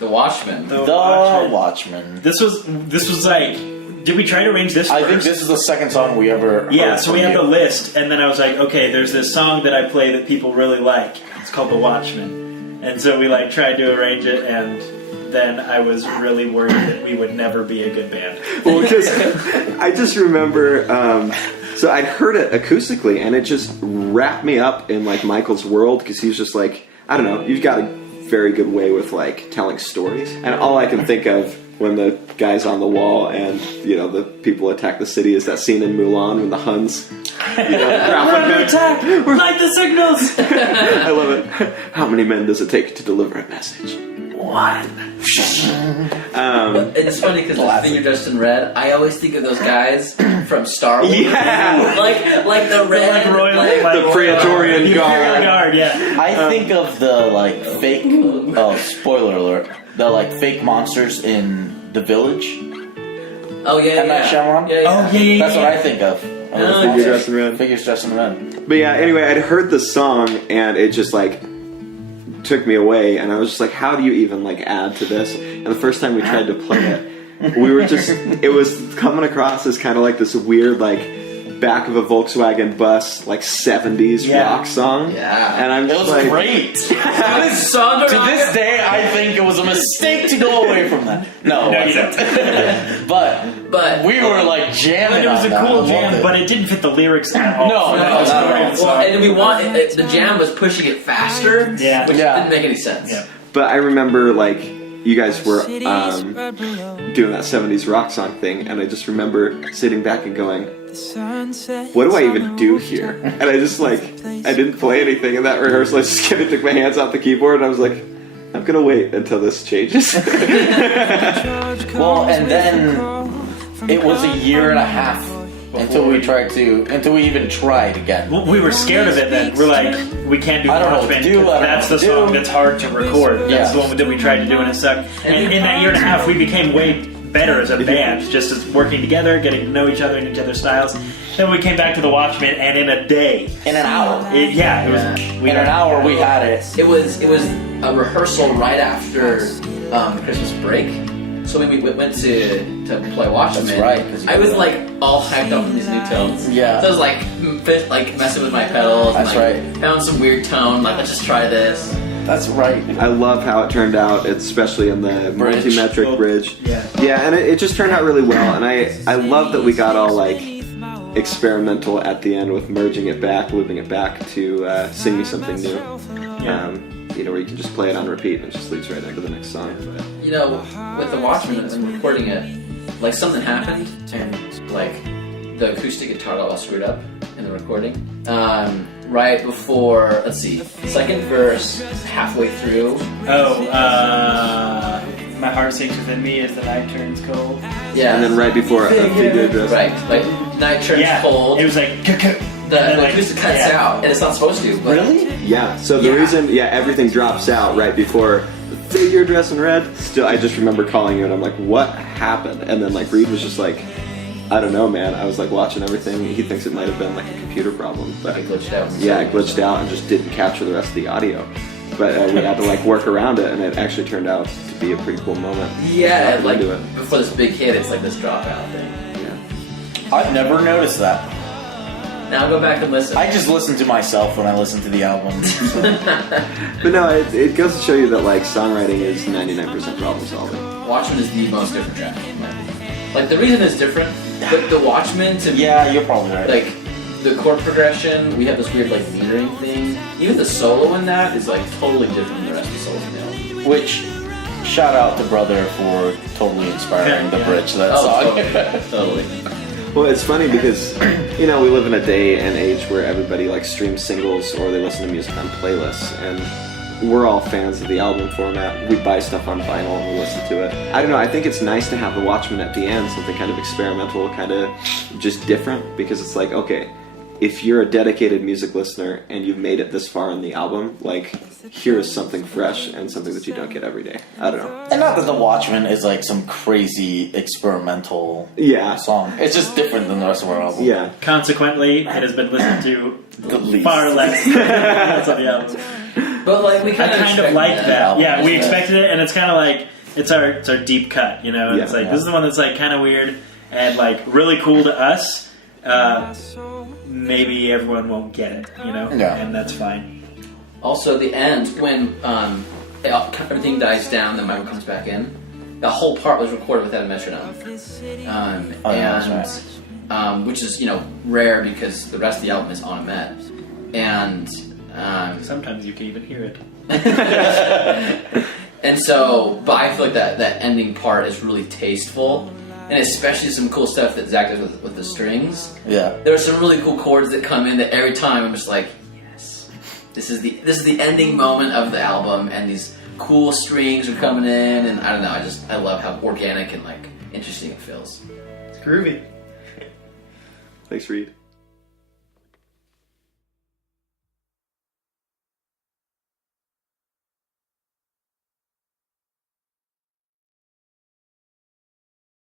The Watchman. The Watchman. This was like, did we try to arrange this first? I think this is the second song we ever heard. Yeah, so we had you. the list, and then I was like, okay, there's this song that I play that people really like. It's called The Watchman. And so we like tried to arrange it, and then I was really worried that we would never be a good band. Well, because I just remember, so I'd heard it acoustically, and it just wrapped me up in like Michael's world, because he was just like, I don't know, you've got a very good way with like telling stories, and all I can think of when the guy's on the wall and, you know, the people attack the city is that scene in Mulan when the Huns, you know, drop Under attack! Light the signals! I love it. How many men does it take to deliver a message? One. It's funny because the thing you're dressed in red, I always think of those guys from Star Wars. Yeah! like the red, Like royal, The Praetorian the Guard. Imperial Guard, yeah. I think of the like fake. Oh, spoiler alert! The like fake monsters in The Village. Oh yeah, M. Night Shyamalan? Yeah. Oh yeah. That's what I think of. Figures dressed in red. Figures dressed in red. But yeah, anyway, I'd heard the song, and it just like took me away, and I was just like, how do you even like add to this? And the first time we tried to play it, we were just, it was coming across as kind of like this weird like back of a Volkswagen bus, like 70s rock song. Yeah. And I'm It just was like, great. This song To this day, I think it was a mistake to go away from that. No, No, it you wasn't. But we were like jamming. But it was on a that. cool I loved jam, it. but it didn't fit the lyrics at all. No, For the no, first not at part all. of the Well, song. and we want the jam was pushing it faster, Yeah. which Yeah. didn't make any sense. Yeah. but I remember like you guys were doing that 70s rock song thing, and I just remember sitting back and going, what do I even do here? And I just like, I didn't play anything in that rehearsal. I just kind of took my hands off the keyboard, and I was like, I'm gonna wait until this changes. Well, and then it was a year and a half until we even tried again. Well, we were scared of it then. We're like, we can't do I don't know what Watchman. to do, I don't That's know the what to song do. that's hard to record. That's Yeah. the one that we tried to do and it sucked. And in that year and a half, we became way better as a band, just as working together, getting to know each other and each other's styles. Then we came back to the Watchman, and in a day, In an hour. it was. In an hour, we had it. It was a rehearsal right after Christmas break. So when we went to play Watchman, That's right, 'cause you I was were- like all hyped up with these new tones. Yeah. So I was like messing with my pedals. That's and, like, right. Found some weird tone. Like, let's just try this. That's right. I love how it turned out, especially in the Bridge. multi-metric bridge. Yeah. Yeah, and it just turned out really well, and I love that we got all like experimental at the end with merging it back, looping it back to Sing Me Something New. Yeah. You know, where you can just play it on repeat and it just leads right into the next song. But You know, with the Watchman and recording it, like something happened and like the acoustic guitar got all screwed up in the recording. Right before, let's see, second verse, halfway through. My heart sinks within me as the night turns cold. Yeah. and then right before a figure dress. Right, like night turns cold. It was like, The acoustic cuts out, and it's not supposed to. But Yeah, so the Yeah. reason, everything drops out right before the figure dress in red. Still, I just remember calling you and I'm like, what happened? And then like Reed was just like, I don't know, man. I was like watching everything. He thinks it might have been like a computer problem, but it glitched out. yeah, it glitched out and just didn't capture the rest of the audio. But we had to like work around it, and it actually turned out to be a pretty cool moment. Yeah, So, like into it. before this big hit, it's like this dropout thing. Yeah. I've never noticed that. Now go back and listen. I just listen to myself when I listen to the album. But no, it goes to show you that like songwriting is 99% problem solving. Watchmen is the most different track. In my opinion. Like the reason it's different, but the Watchmen to me, Yeah, you're probably right. like the chord progression, we have this weird like metering thing. Even the solo in that is like totally different than the rest of the solos in the album. Which, shout out to Brother for totally inspiring the bridge to that song. Totally. Well, it's funny because, you know, we live in a day and age where everybody like streams singles or they listen to music on playlists, and we're all fans of the album format. We buy stuff on vinyl and we listen to it. I don't know, I think it's nice to have the Watchman at the end, something kind of experimental, kind of just different, because it's like, okay, if you're a dedicated music listener and you've made it this far in the album, like, here is something fresh and something that you don't get every day. I don't know. And not that The Watchman is like some crazy experimental Yeah. song. It's just different than the rest of our album. Yeah. Consequently, it has been listened to The least. far less than the rest of the album. But like we I kind kind of like that. Yeah, we Yeah. expected it, and it's kind of like it's our deep cut, you know. And Yeah. it's like this is the one that's like kind of weird and like really cool to us. Maybe everyone won't get it, you know, Yeah. and that's fine. Also, the end when everything dies down, then Michael comes back in. The whole part was recorded without a metronome, that's which is rare because the rest of the album is on a met. And Sometimes you can even hear it. and so, but I feel like that ending part is really tasteful, and especially some cool stuff that Zach does with the strings. Yeah. There are some really cool chords that come in that every time I'm just like, yes, this is the ending moment of the album, and these cool strings are coming in, and I don't know, I love how organic and like interesting it feels. It's groovy. Thanks, Reed.